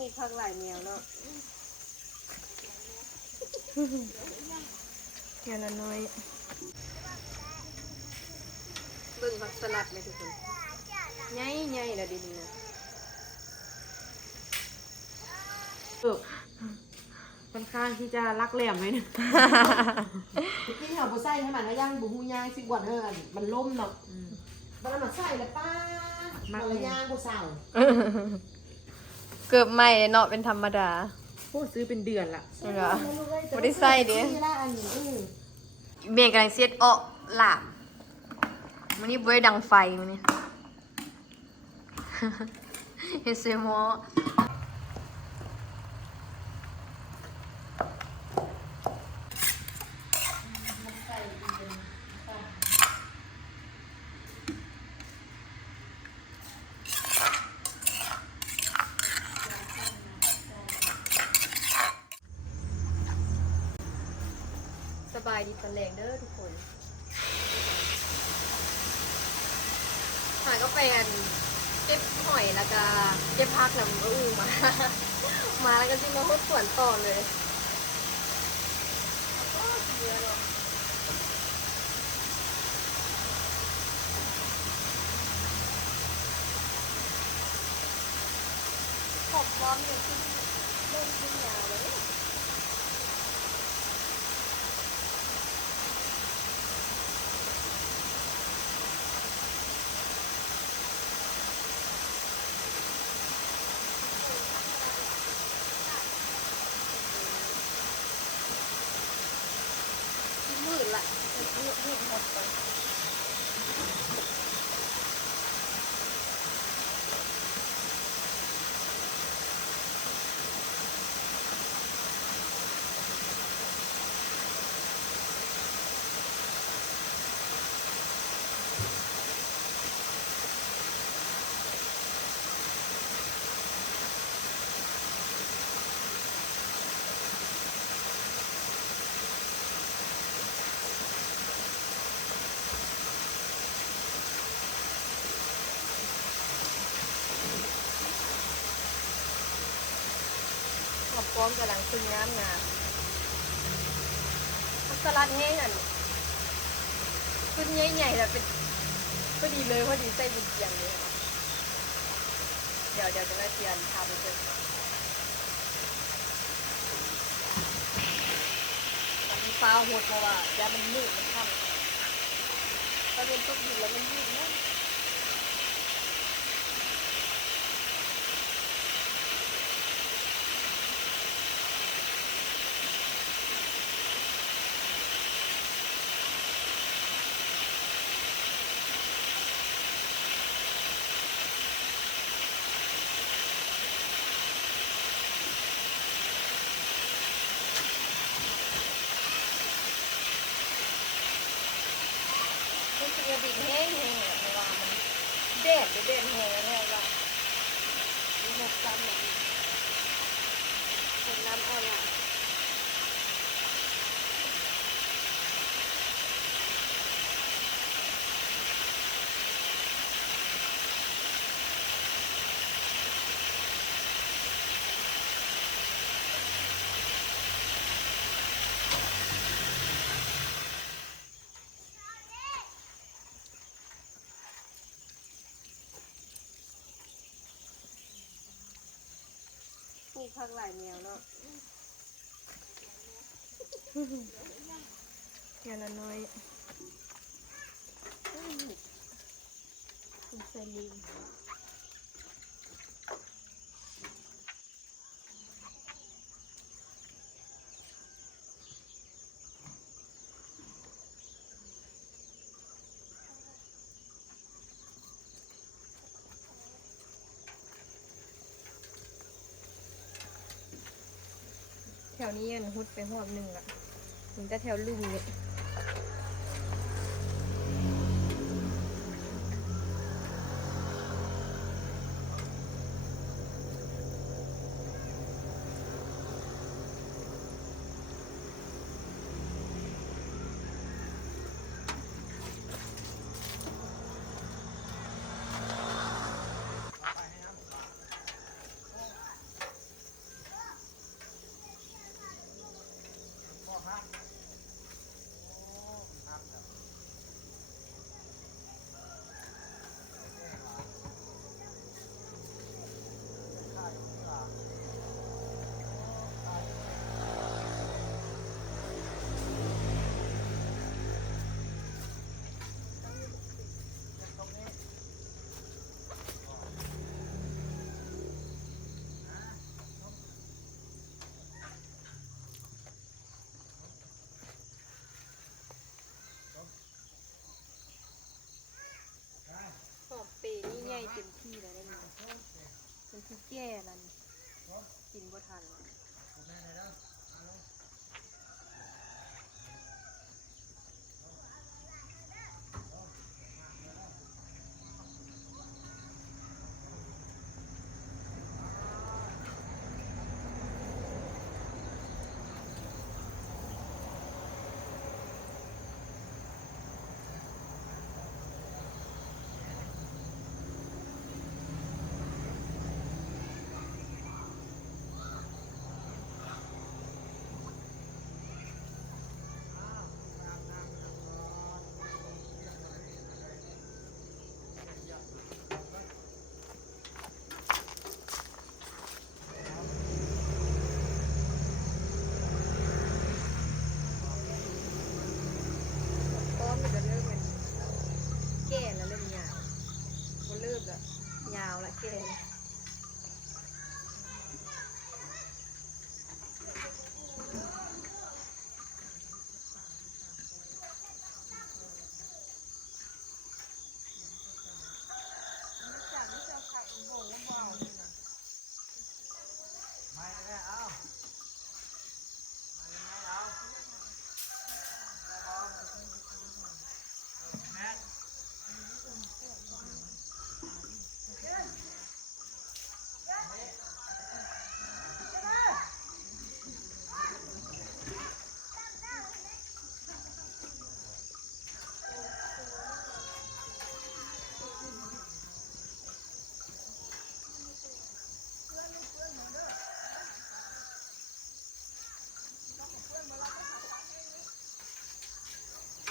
มีพักหลายแนวเนาะแค่ละน้อยเบิ่งผักสลัดเลยทุกคนใหญ่ๆแล้วดีๆนะค่อนข้างที่จะรักแหลมไหมเนี่ยที่เขาบ่ใส่ให้มันย่างบุหูย่างสิกว่าเท่ากันมันล่มเนาะมันมาใส่แล้วป้ามันละย่างบ่เศร้าเกือบใหม่เนาะเป็นธรรมดาโอ้ซื้อเป็นเดือนละเหรอบ่ได้ใส่เด้เมียกำลังเสียดออกหลาบมันนี่บ่ได้ดังไฟมันนี่เฮ็ดเซมอสบายดีตอนแรงเด้อทุกคนหาก็ไปกันเก็บหอยแล้วก็เก็บผักนำมามาแล้วก็จิ้มมาหดสวนต่อเลยขอบร้อนเลยขึ้นเริ่มขึ้นยาวเลยมืดละมืดหมดไปพร้อมกำลังขึ้นงามผักสลัดแห้งอ่ะขึ้นใหญ่ๆแล้วเป็นพอดีเลยพอดีใส่บุญเทียนเลยเดี๋ยวจะได้เทียนทาไปเจอมันฟ้าหดเพราะว่าแดดมันมืดมันค่ำถ้าเป็นต้นหินแล้วมันมืดนะมันจะดินแห้งเพราะว่ามันแดดแห้งแล้วว่ามีหกซ้ำอย่างนี้เป็นน้ำออนไลน์มีพักหลายแนวเนาะแค่ละน้อยใส่ลิมแถวนี้ยันหุดไปหอบหนึ่งละถึงจะแถวลุ่มเนี่ย ก่แล้วนี่กินบ่ทันป้อมมันจะเริ่มเป็นแก่แล้วเริ่มยาวมันเริ่มแบบยาวแล้วแก่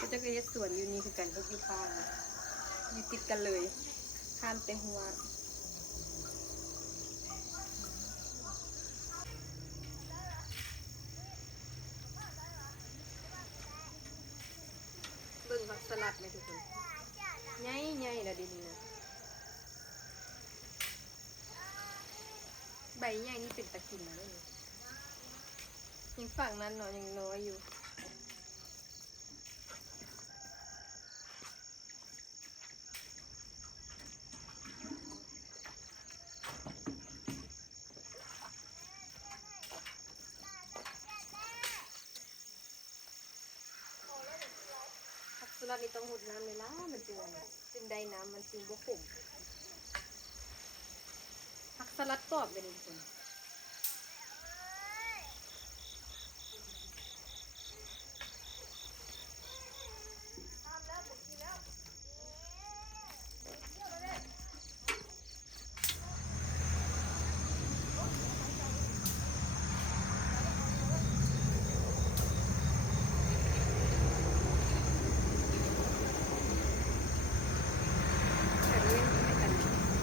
ก็จะเฮ็ดสวนอยู่นี่คือกันเฮ็ดอยู่ข้างอยู่ติดกันเลยข้ามแต่หัวเบิ่งผักสลัดไหมทุกคนใหญ่ๆแล้วดีนี่นะใบใหญ่นี่เป็นตะกินเลยยังฝั่งนั้นเนาะยังน้อยอยู่สลัดนี่ต้องหดน้ำเลยล่ะมันจึงได้น้ำมันจึงบ่ขมผักสลัดกรอบเลยทุกคน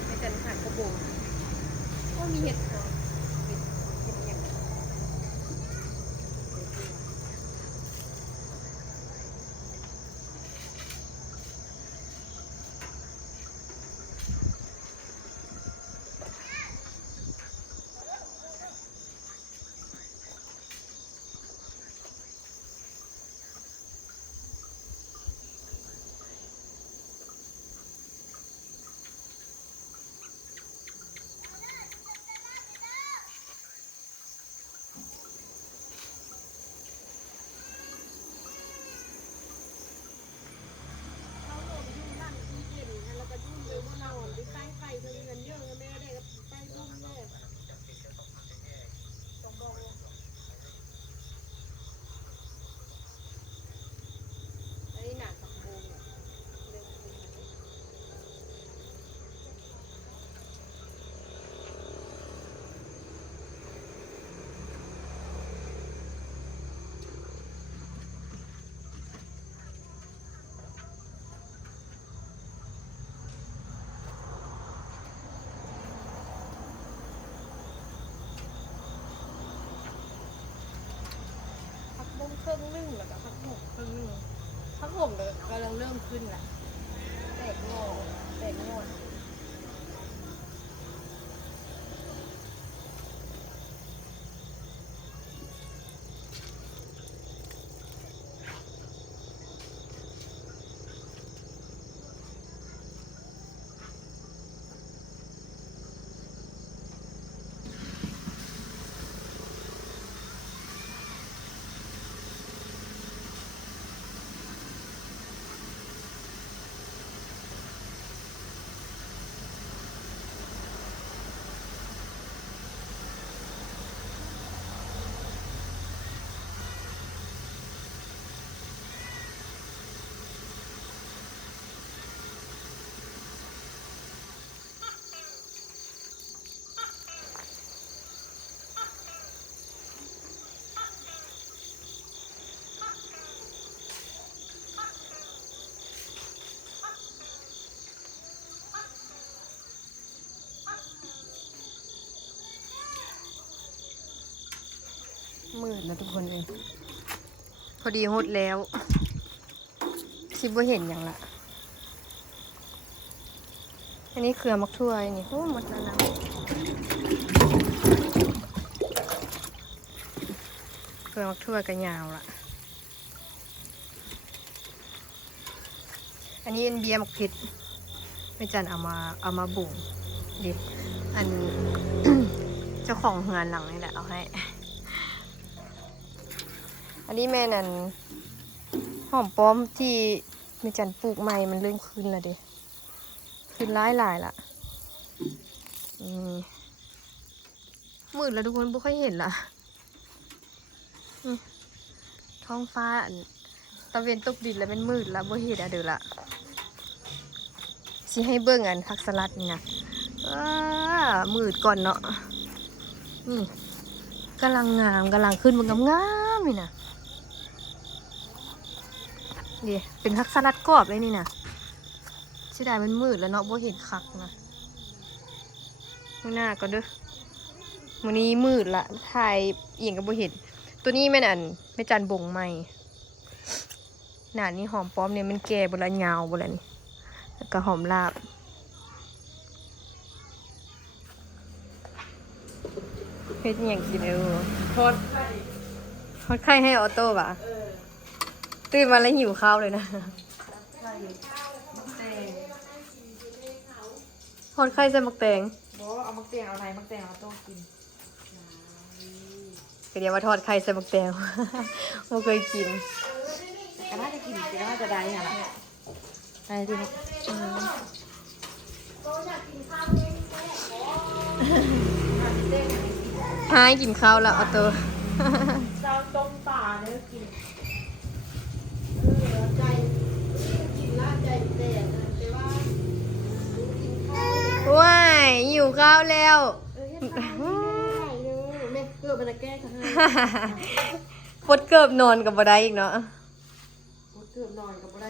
ไม่จันผ่านกระโบงก็มีเห็ดหอมเห็ดอย่างหนาผักโบงเนี่ยเริ่มขึ้นมาผักบุ้งเครื่องนึ่งแล้วก็ผักหมกเครื่องนึ่งผักหมกเลยกำลังเริ่มขึ้นแหละแตกงอแตกงอน มืดแล้วทุกคนเลยพอดีหดแล้วคิดว่าเห็นอย่างละอันนี้เครือมักทั่วนี่โอ้หมดแล้วนะเครือมักทั่วกันยาวละอันนี้เบียร์มักผิดไม่จันเอามาบุ่งดิอัน เจ้าของงานหลังนี่แหละเอาให้ อันนี้แม่นั่นหอมป้อมที่ไม่จันปลูกใหม่มันเริ่มขึ้นแล้วเด้ขึ้นหลายละมืดแล้วทุกคนไม่ค่อยเห็นละท้องฟ้าตะเวนตกดินแล้วเป็นมืดแล้วบ่เห็นอะเด้อละสิให้เบิ่งอันผักสลัดนี่นะมืดก่อนเนาะนี่กำลังงามกำลังขึ้นมันงามๆนี่นะนี่เป็นผักสลัดกรอบเลยนี่นะเสียดายมันมืดแล้วเนาะบ่เห็นคักนะข้างหน้าก็เด้อมื้อนี้มืดละถ่ายเอียงก็บ่เห็นตัวนี้แม่นอันแม่จันบ่งใหม่หน้านี้หอมป้อมเนี่ยมันแก่บ่ละยาวบ่ละนี่แล้วก็หอมลาบเฮ็ดอิหยังกินทอดไข่ ทอดไข่ให้ออโต้ป่ะตื่นมาแล้วหิวข้าวเลยนะทอดไข่ใส่มักแตง บอกว่าเอามักแตงเอาอะไรมักแตงเอาต้มกิน ก็เดี๋ยวว่าทอดไข่ใส่มักแตง ไม่เคยกิน ก็น่าจะกินก็น่าจะได้ค่ะได้ดิหายกินข้าวแล้วออโต้ เจ้าต้มป่าเนี่ยกินใจกินละใจแต่แต่ว่ากินข้าว ว้ายหิวข้าวแล้ว แม่เกือบมันจะแก้ค่ะ ปดเกือบนอนกับบ่ได้อีกเนาะ เกือบนอนกับอะไร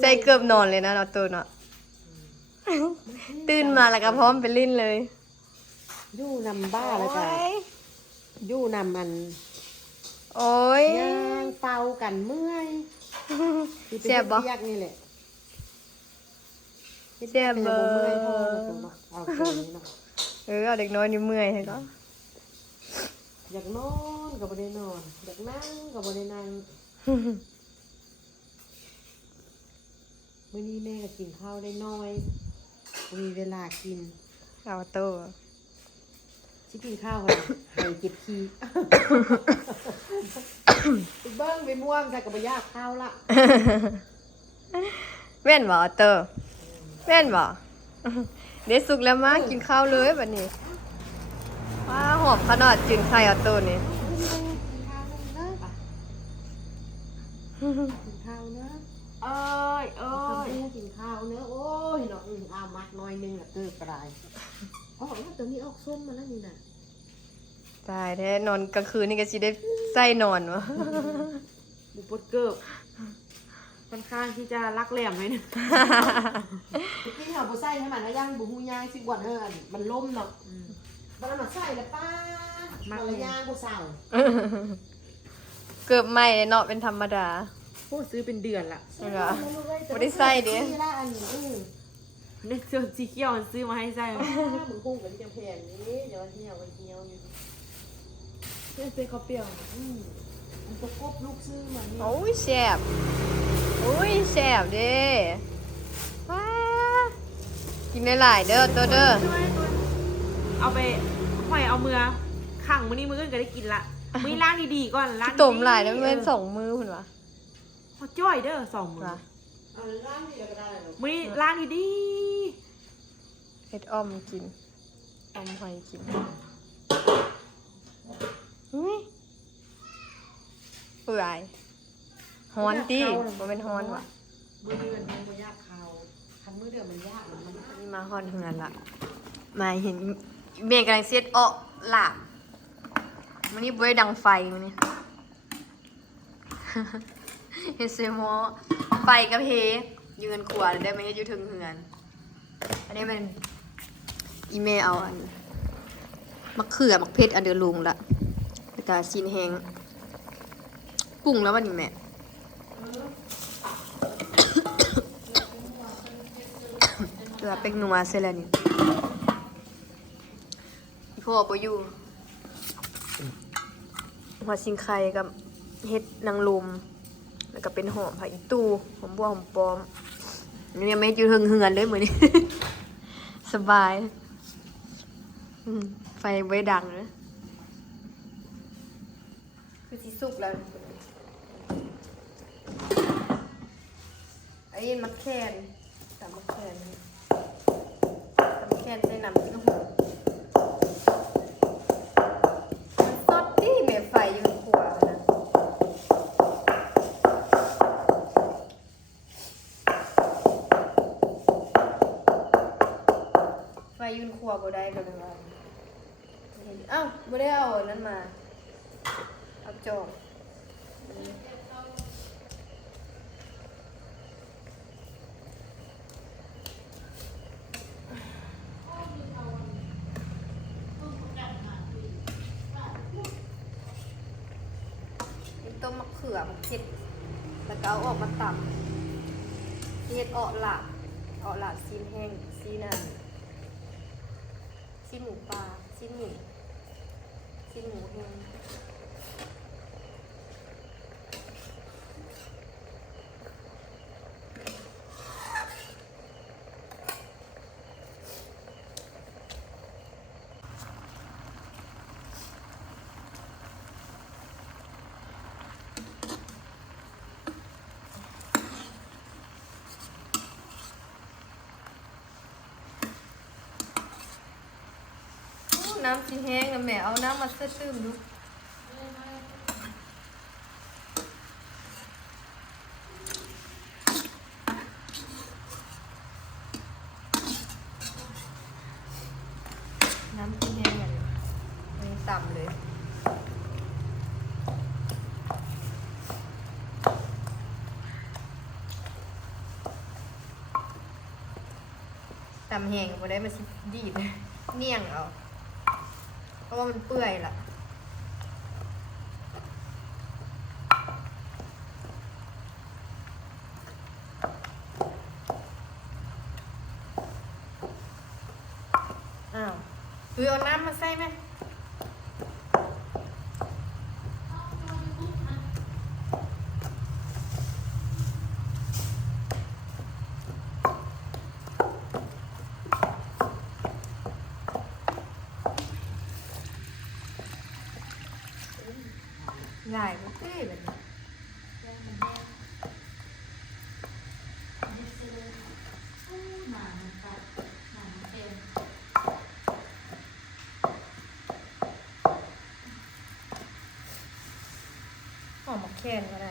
ใส่เกือบนอนเลยนะออโต้เนาะ ตื่นมาแล้วก็พร้อมไปลิ้นเลย ยู่นำบ้าแล้วจ้ะยู่นำมัน โอ้ย ย่างเป่ากันเมื่อย เสียบบ่ ยากนี่แหละ เสียบเบอร์ เมื่อยพอเอาตัวนี้เนาะ เอาเด็กน้อยนี่เมื่อยให้ก็ อยากนอนก็บ่ได้นอนอยากนั่งก็บ่ได้นั่งมื้อนี้แม่ก็กินข้าวได้น้อยมีเวลากิน เอาโต้ สิกินข้าวค่ะให้เก็บขี้เบิ้งไปม่วงแต่ก็บ่ยากข้าวละ แม่นบ่ออโต้แม่นบ่เดี๋ยวสุกแล้วมากินข้าวเลยบัดนี้ว้าหอมขนาดจืนไข่ออโต้นี่ กินข้าวเนอะเอ้ยกินข้าวเนอะโอ้ยเนาะเอามักน้อยนึงอะเกิดกระไรอ๋อแล้วตัวนี้ออกส้มมาแล้วนี่น่ะ ตายแท้นอนกลางคืนนี่ก็สิได้ใส่นอนวะ บุปผเกิบค่อนข้างที่จะรักแหลมเลยนะที่เขาบุใส่ให้มันแล้วย่างบุหูย่างสิกว่ามันล่มเนาะมันมาใส่แล้วป้ามันละย่างบุเสา เกือบไหม้เนาะเป็นธรรมดา โอ้ซื้อเป็นเดือนละ เหรอบ่ได้ใส่เด้ นึกเจอสีเขียวซื้อมาให้ใส่มึงพุ่งกับที่จะแพงนี้เดี๋ยวเที่ยวกันเที่ยวอยู่เพื่อนซื้อข้าวเปรี้ยวมันจะกบลูกซื้อมาเนี่ย โอ้ยแซ่บโอ้ยแซ่บเด้ว้ากินหลายๆเด้อตัวเด้อ เอาไปห้อยเอามือขังมื้อนี้มื้ออื่นก็ได้กินละมื้อล้างดีๆก่อนล้าง ต้มหลายแล้วมัน2 มื้อพุ่นวะ พอจ้อยเด้อ2 มื้อมื้อนี้ล้างดี เฮ็ดอ้อมกินอ้อมหอยกินอุ้ยเปื่อยฮ้อนติบ่แม่นฮ้อนว่ะ มื้อนี้มันบ่ยากข้าวคันมื้อเดียวมันยากมัน นี่มาฮอดเฮือนละมาเห็นเมียกำลังเซ็ตอ้อลาบมื้อนี้บ่ได้ดังไฟมื้อนี้ เฮ็ดเซมอไฟกระเพยืนขวาได้มาเฮ็ดอยู่ถึงเฮือนอันนี้มันอีเมลเอาอันมะเขือมะเพ็ดอันเดียวลุงละ ตาซีนแห้งปรุงแล้ววันนี้แม่ เกลือเป็กนัวเสร็จแล้วนี่พ่อบ่อยู่หัวซิงไข่กับเฮ็ดนางลมแล้วก็เป็นหอมผักอีตูหอมบัวหอมปอมนี่ยังไม่อยู่เฮือนเลยมื้อนี้ สบายไฟไว้ดังนะคือสิสุกแล้วไอ้มักแคนตำมักแคนใส่น้ำจิ้มหัวมันสดดิแม่ไฟอยู่ในครัวนะไฟอยู่ในครัวบ่ได้ก็เลยว่าอ้าวบ่ได้เอาอันนั้นมาเอาจอบต้มมะเขือมะเข็ดแล้วก็เอาออกมาตำเฮ็ดออกหลาบซีนแห้งซีนซีนหมูปลาซีนหมูแห้งน้ำซีนแห้งนะแม่เอาน้ำมาซึมดูน้ำซีนแห้งกันไม่ต่ำเลยตำแห้งบ่ได้มาสิดีดเนียงเอาเพราะว่ามันเปื่อยล่ะอ้าวคือเอาน้ำมาใส่ไหมใหญ่ก็เต้แบบนี้หอมมะแคนก็ได้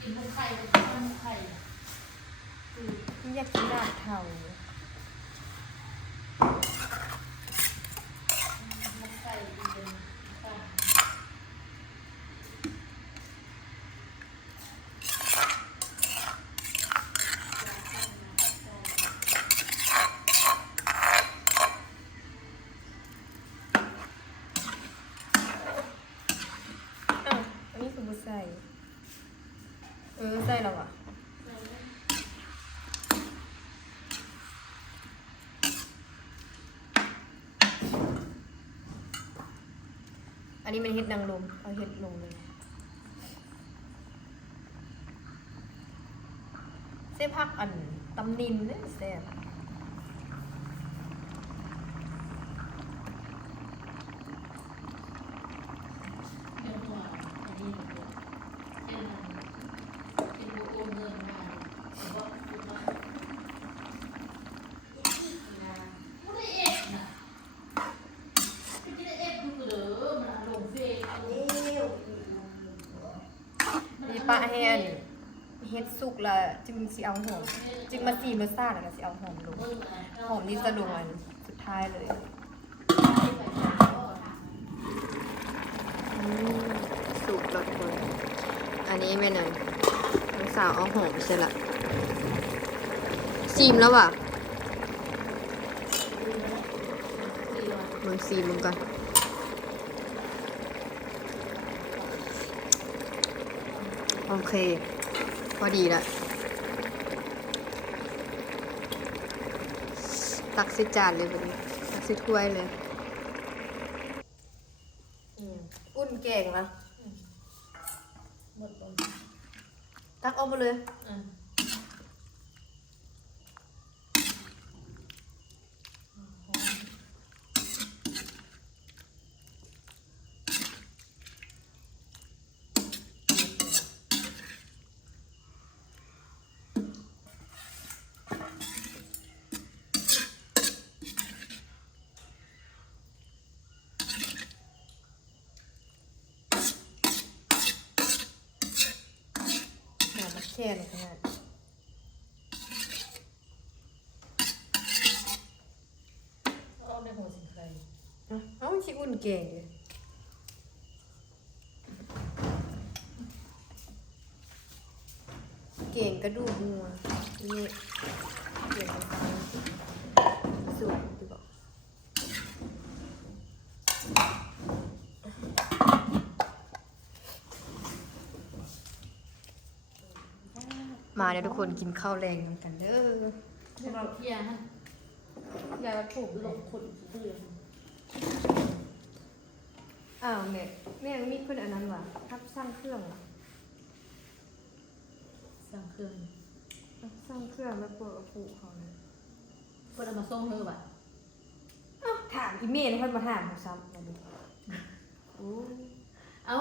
กินหมูไข่กับหมูไข่อยากกินลาบเทาอันนี้คือบุใส่ใส่แล้วอ่ะอันนี้มันเห็ดนางรมเอาเห็ดลงเลยเส้นผักอันตำนินเนี่ยแซ่บปลาแห้งเฮ็ดสุกแล้วจึงสิเอาหอมจึงมาซีมาซ่าแล้วก็สิเอาหอมลงหอมนี่จะลงอันสุดท้ายเลยสุกแล้วคนอันนี้แม่นางน้องสาวเอาหอมใช่ละซีมแล้วว่ะมึงซีมมึงก่อน โอเค พอดีละตักใส่จานเลยแบบนี้ตักใส่ถ้วยเลยอุ่นแกงนะ หมดตรง ตักเอามาเลย มันแค่ขนาดเอาในหัวสิงไข่ เอามันชิอุ่นแกงดิแกงกระดูกงัวนี่แกงกระดูกสวยดีบอกมาเดี๋ยวทุกคนกินข้าวแรงกันเด้อ เราเที่ยฮะ ยายถูก ลงคนเพื่อน อ้าวแม่ยังมีเพื่อนอันนั้นว่ะทับสร้างเครื่องว่ะ สั่งเครื่อง สร้างเครื่องแล้วเปิดผูกเขาเนี่ย เพื่อนเอามาส่งเธอป่ะ อ้าวถามอีเมลให้เพื่อนมาถามเขาซ้ำมาดิโอ้ เอา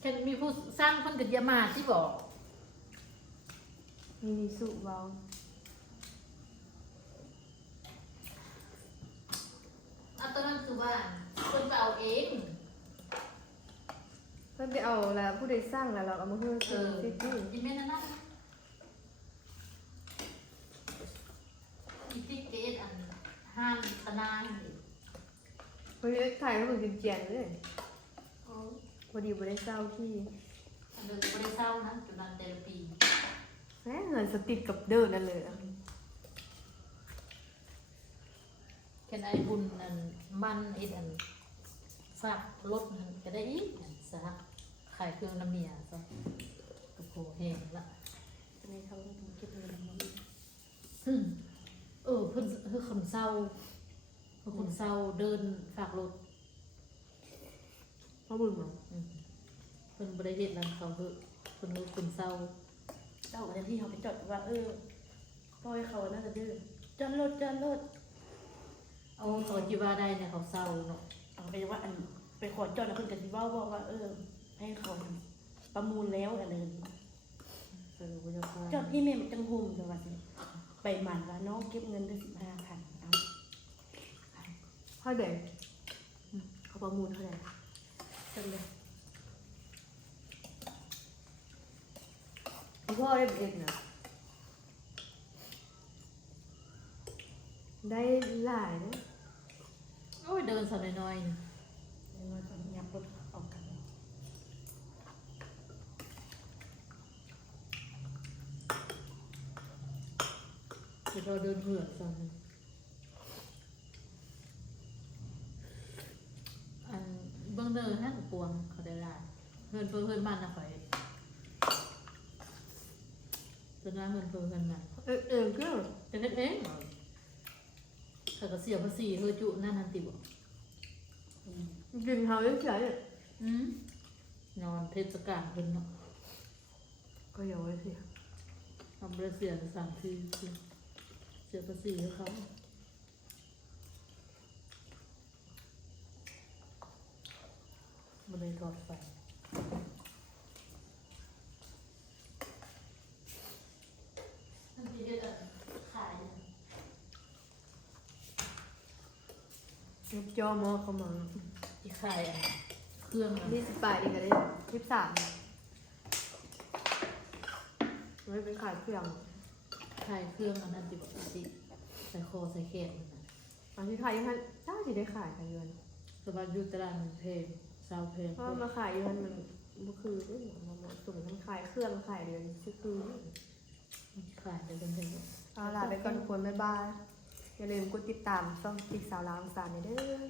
แค่มีผู้สร้างคนกับยามาที่บอก มีสุเบา ตอนนั้นคือว่าคนไปเอาเอง เพื่อนไปเอาแล้วผู้ใดสร้างแล้วเราเอามาเพื่อซิตี้ อีเมนนั่นนะอีติ๊กเกตอันห้ามตะนาง เพื่อนถ่ายให้มันเจียนๆเลยพอดีบ่ได้เศร้าที่ อันเดิมไม่ได้เศร้านะจุดนั้นเดลปี แหมเงินสติดกับเดินนั่นเลยอะ แค่ไอ้บุญนั่นมันไอ้อันฝากรถนั่นก็ได้อีกสหขายเครื่องน้ำเมียซะกระโปงแห้งละ ในเขาเก็บเงินมา เพิ่นคนเศร้าเพิ่นคนเศร้าเดินฝากรถ พ่อบุญเหรอ เพิ่นบ่ได้เฮ็ดนั่นเขาเพิ่นคนเศร้า เจ้าอย่างที่เขาไปจอดว่าปล่อยเขาน่าจะดื้อจอดรถ เอาเขาจิว่าได้เนี่ยเขาเศร้าเนาะ เอาไปว่าอันไปขอจอดแล้วเพิ่นก็สิเว้าบอกว่าให้เขาประมูลแล้วอะไรอย่างนี้ สรุปว่าจะพอ จอดที่แม่มันจังหุ่มจังว่าสิไปหมันว่าน้องเก็บเงินได้15,000เอา เท่าไหร่เขาประมูลเท่าไหร่ จังเลย พ่อได้เอ็ดนะได้หลายนะ โอ้ยเดินสักน้อยๆนี่ แล้วก็จะยับรถออกกัน เดี๋ยวเราเดินเหื่อนสักนึงอันเบิ่งเดินให้กับปวงเขาได้หลายเฮือนเพิ่นมันนะข่อยจนว่าเฮือนมัน ก็ แต่เล็กเองเขาก็เสียภาษีเฮือจุนั่นนั่นติบ่ กินเขาเฉย นอนเทศกาลเพิ่นเนาะ ๆก็อย่าไว้สิ ทำเรือเสียสั่งคือเสียภาษีให้เขาบ่ได้ทอดไฟมันสิเฮ็ดอันขาย เก็บจอมอเข้ามา ที่ขายอันเครื่องอัน 28อีกก็ได้23ไม่เป็นขายเครื่อง ขายเครื่องอันนั้นติบ่สิใส่คอใส่แขนนั่นน่ะ ตอนที่ขายยังไงจ้าสิได้ขายกันเงิน สบายอยู่ตลาดมันแพงซาวแพง เพราะมาขายอยู่มันบ่คือเด้อมาส่งทั้งขายเครื่องขายเดือนซื้อคือ ขายได้เป็นเท่าไหร่ เอาล่ะไปก่อนทุกคนบ๊ายบายอย่าลืมกดติดตามช่องติ๊กสาวลาวสารเด้อ